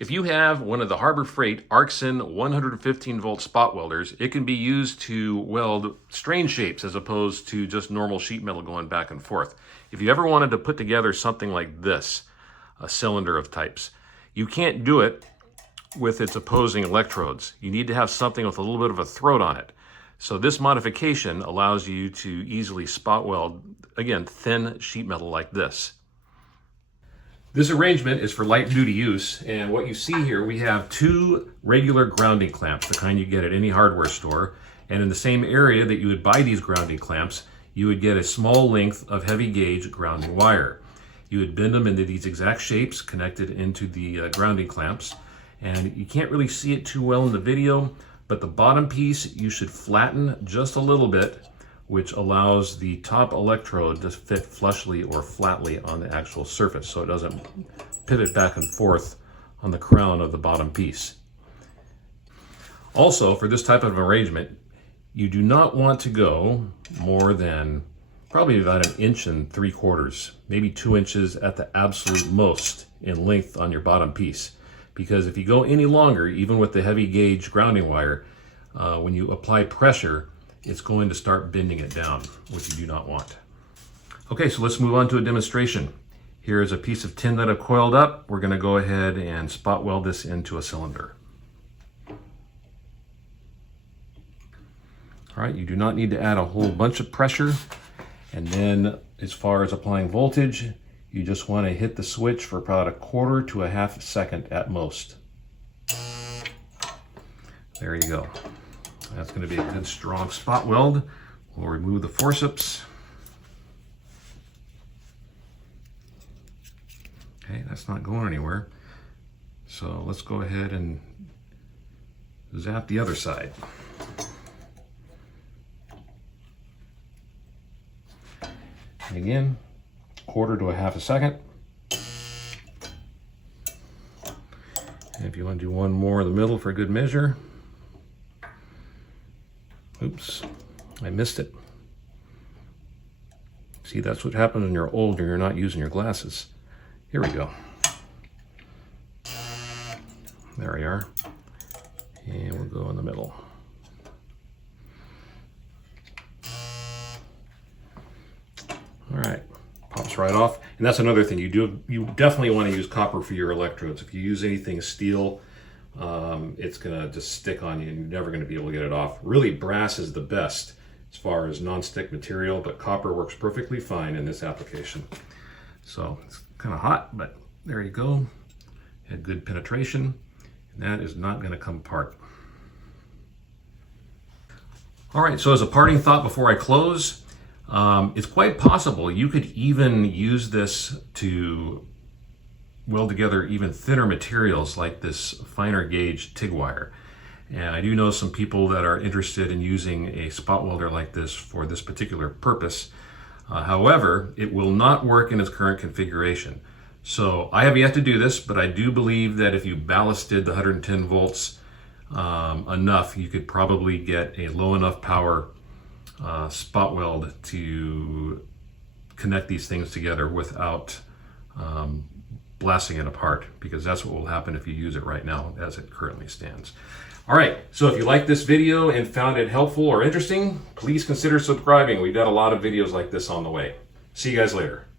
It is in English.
If you have one of the Harbor Freight ARKSEN 115 volt spot welders, it can be used to weld strange shapes as opposed to just normal sheet metal going back and forth. If you ever wanted to put together something like this, a cylinder of types, you can't do it with its opposing electrodes. You need to have something with a little bit of a throat on it. So this modification allows you to easily spot weld, again, thin sheet metal like this. This arrangement is for light duty use, and what you see here, we have two regular grounding clamps, the kind you get at any hardware store, and in the same area that you would buy these grounding clamps, you would get a small length of heavy gauge grounding wire. You would bend them into these exact shapes connected into the grounding clamps, and you can't really see it too well in the video, but the bottom piece you should flatten just a little bit, which allows the top electrode to fit flushly or flatly on the actual surface so it doesn't pivot back and forth on the crown of the bottom piece. Also, for this type of arrangement, you do not want to go more than probably about 1 3/4 inches, maybe 2 inches at the absolute most in length on your bottom piece. Because if you go any longer, even with the heavy gauge grounding wire, when you apply pressure, it's going to start bending it down, which you do not want. Okay, so let's move on to a demonstration. Here is a piece of tin that I've coiled up. We're going to go ahead and spot weld this into a cylinder. All right, you do not need to add a whole bunch of pressure. And then as far as applying voltage, you just want to hit the switch for about 1/4 to 1/2 second at most. There you go. That's going to be a good strong spot weld. We'll remove the forceps. Okay, that's not going anywhere. So let's go ahead and zap the other side. And again, 1/4 to 1/2 second. And if you want to do one more in the middle for a good measure. Oops, I missed it. See, that's what happens when you're older, you're not using your glasses. Here we go. There we are. And we'll go in the middle. All right, pops right off. And that's another thing, you definitely want to use copper for your electrodes. If you use anything steel, it's gonna just stick on you and you're never gonna be able to get it off. Really, brass is the best as far as non-stick material, but copper works perfectly fine in this application. So it's kind of hot, but there you go. Had good penetration, and that is not gonna come apart. All right, so as a parting thought before I close, it's quite possible you could even use this to weld together even thinner materials like this finer gauge TIG wire. And I do know some people that are interested in using a spot welder like this for this particular purpose. However, it will not work in its current configuration. So I have yet to do this, but I do believe that if you ballasted the 110 volts enough, you could probably get a low enough power spot weld to connect these things together without blasting it apart, because that's what will happen if you use it right now as it currently stands. All right, so if you liked this video and found it helpful or interesting, please consider subscribing. We've got a lot of videos like this on the way. See you guys later.